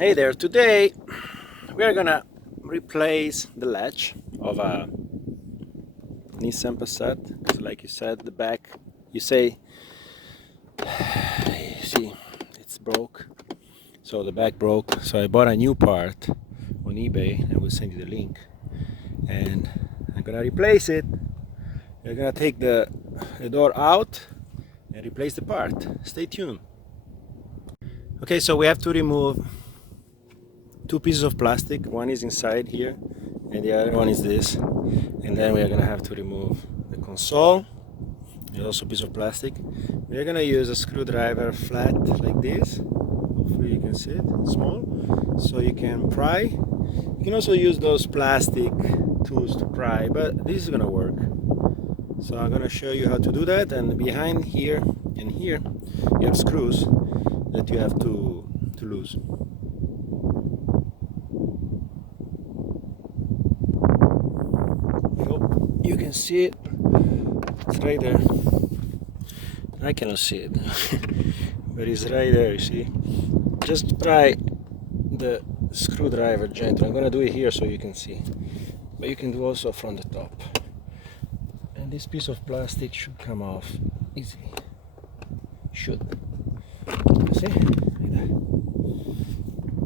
Hey there, today we are gonna replace the latch of a Nissan Passat, because like you said, the back, you say, you see, it's broke, so the back broke, so I bought a new part on eBay. I will send you the link, and I'm gonna replace it. We're gonna take the door out and replace the part. Stay tuned. Okay, so we have to remove two pieces of plastic. One is inside here and the other one is this, and then we are gonna have to remove the console. There's also a piece of plastic. We are gonna use a screwdriver flat like this. Hopefully you can see it, small, so you can pry. You can also use those plastic tools to pry, but this is gonna work. So I'm gonna show you how to do that, and behind here and here you have screws that you have to lose. You can see it, it's right there. I cannot see it, but it's right there, you see. Just try the screwdriver gently. I'm gonna do it here so you can see, but you can do also from the top. And this piece of plastic should come off easily. Should. You see? Like that.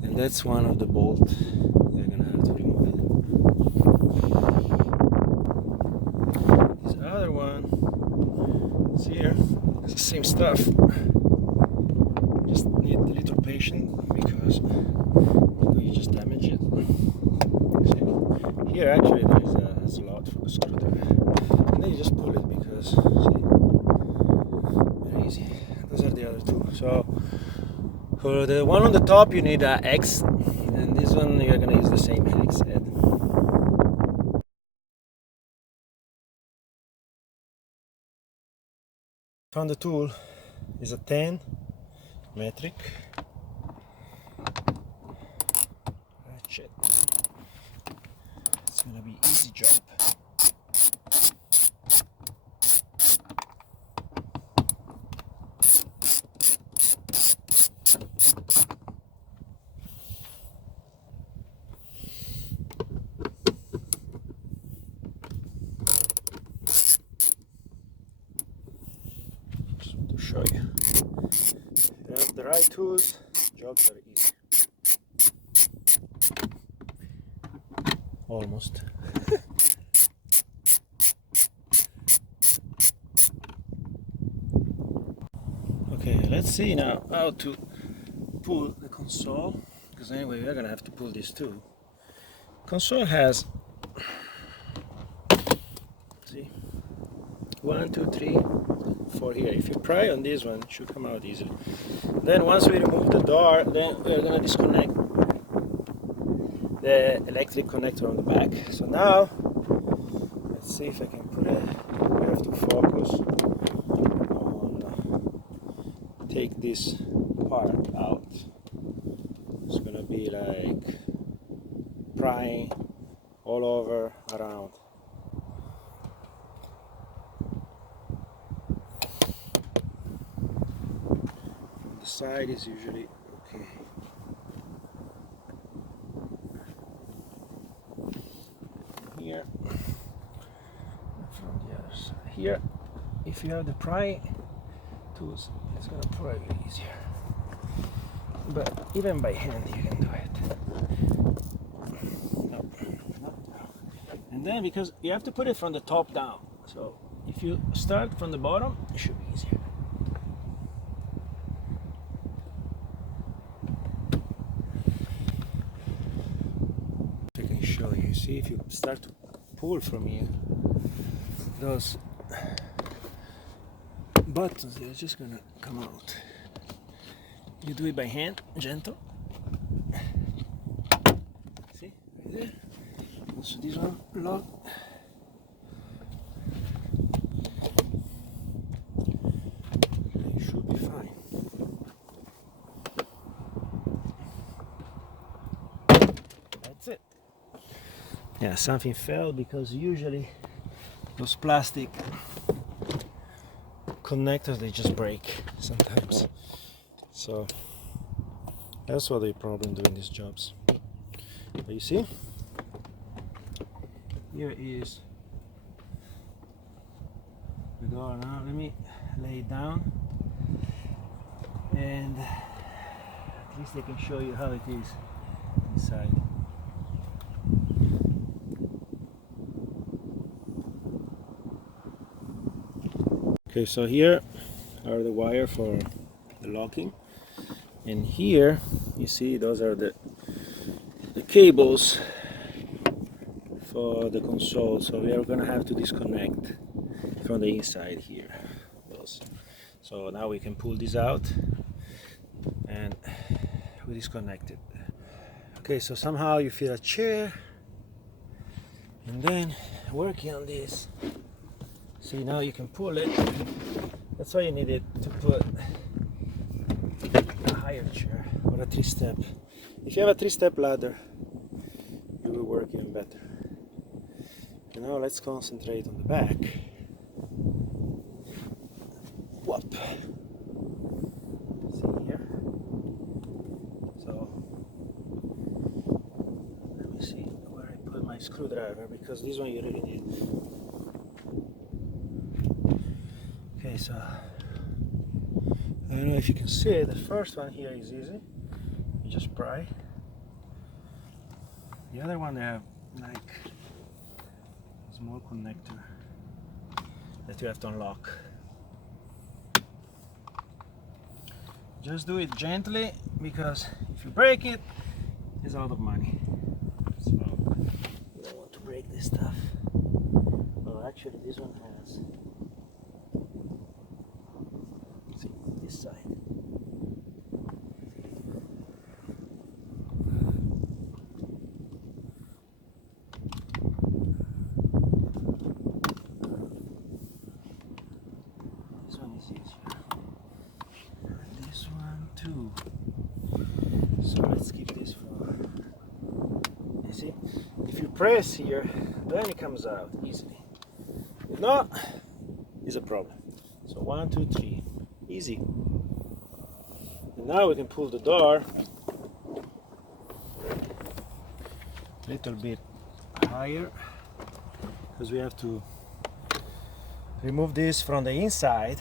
And that's one of the bolts. You're gonna have to remove it. This other one is here. It's the same stuff. Just need a little patience because you just damage it. See? Here actually there is a slot for the screwdriver. And then you just pull it because, see, very easy. Those are the other two. So for the one on the top you need an X, and this one you're gonna use the same X head. Found the tool is a 10 metric ratchet. It's gonna be easy job. To show you, if you have the right tools, jobs are easy. Almost. Okay, let's see now how to pull the console, because anyway we're gonna have to pull this too. Console has, see, 1, 2, 3, 4 here. If you pry on this one, it should come out easily. Then once we remove the door, then we're gonna disconnect the electric connector on the back. So now, let's see if I can put it. We have to focus on take this part out. It's gonna be like prying all over around. The side is usually okay. Here, from the other side. Here, if you have the pry tools, it's gonna pry easier. But even by hand, you can do it. No. And then because you have to put it from the top down, so if you start from the bottom, it should be easier. Show you. See, if you start to pull from here, those buttons, they're just gonna come out. You do it by hand, gentle. See, right there. Also this one lock. You should be fine. That's it. Yeah, something fell because usually those plastic connectors, they just break sometimes. So That's what the problem doing these jobs. But you see, here is the door. Now let me lay it down, and at least I can show you how it is inside. Okay, so here are the wire for the locking, and here you see those are the cables for the console. So we are gonna have to disconnect from the inside here. Those. So now we can pull this out and we disconnect it. Okay, so somehow you feel a chair, and then working on this. See, now you can pull it. That's why you need it to put a higher chair or a 3-step. If you have a 3-step ladder, you will work even better. And now let's concentrate on the back. Whoop. See here? So let me see where I put my screwdriver, because this one you really need. Okay, so I don't know if you can see it. The first one here is easy. You just pry. The other one they have like a small connector that you have to unlock. Just do it gently, because if you break it, it's a lot of money. So you don't want to break this stuff. Well, actually this one has, see, this side. This one is easier. And this one too. So let's keep this for, you see, if you press here, then it comes out easily. If not, it's a problem. So 1, 2, 3, easy. And now we can pull the door a little bit higher, because we have to remove this from the inside.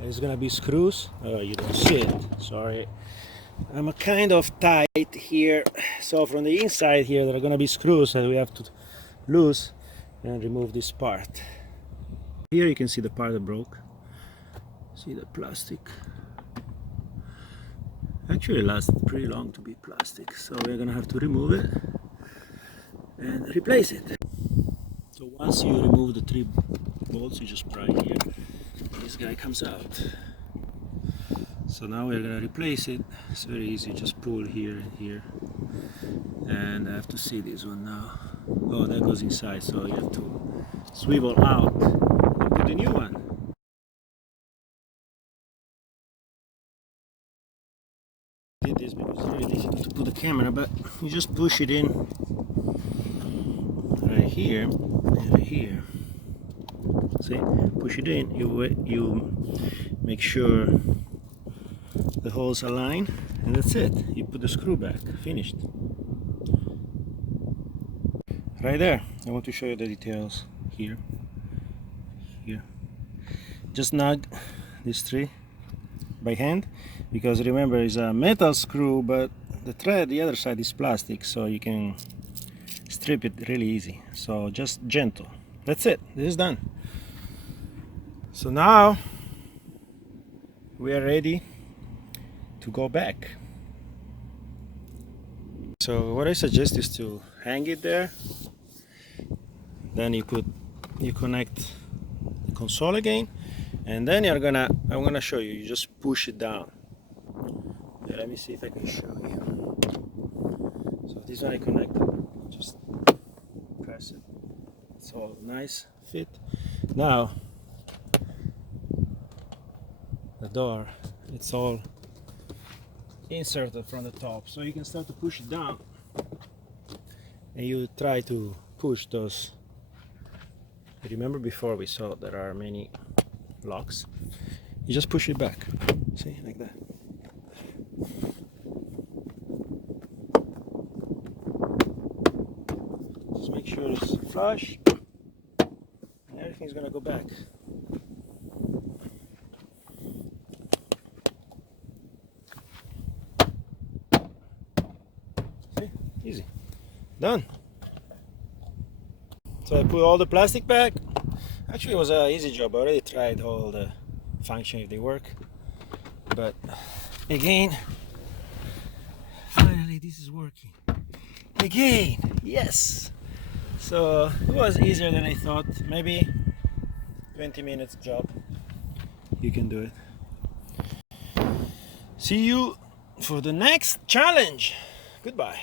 There's gonna be screws. Oh, you don't see it, sorry. I'm kind of tight here. So from the inside here, there are gonna be screws that we have to loose and remove this part. Here you can see the part that broke. See the plastic. Actually, it lasts pretty long to be plastic, so we're gonna have to remove it and replace it. So once you remove the 3 bolts, you just pry here. This guy comes out. So now we're gonna replace it. It's very easy, just pull here and here. And I have to see this one now. Oh, that goes inside, so you have to swivel out and put the new one. I did this because it's very difficult to put the camera, but you just push it in right here and right here. See, push it in, you make sure the holes align, and that's it. You put the screw back, finished. Right there. I want to show you the details here. Here. Just snug these 3 by hand, because remember it's a metal screw, but the thread, the other side is plastic, so you can strip it really easy. So just gentle. That's it. This is done. So now we are ready to go back. So what I suggest is to hang it there, then you connect the console again, and then I'm gonna show you. You just push it down. Yeah, let me see if I can show you. So this one I connected. Just press it. It's all nice fit. Now the door, it's all inserted from the top, so you can start to push it down, and you try to push those. Remember before we saw there are many locks. You just push it back, see, like that. sure it's flush, and everything's gonna go back. See? Easy. Done. So I put all the plastic back. Actually, it was an easy job. I already tried all the functions if they work. But again, finally this is working. Again, yes. So it was easier than I thought. Maybe 20 minutes job. You can do it. See you for the next challenge. Goodbye.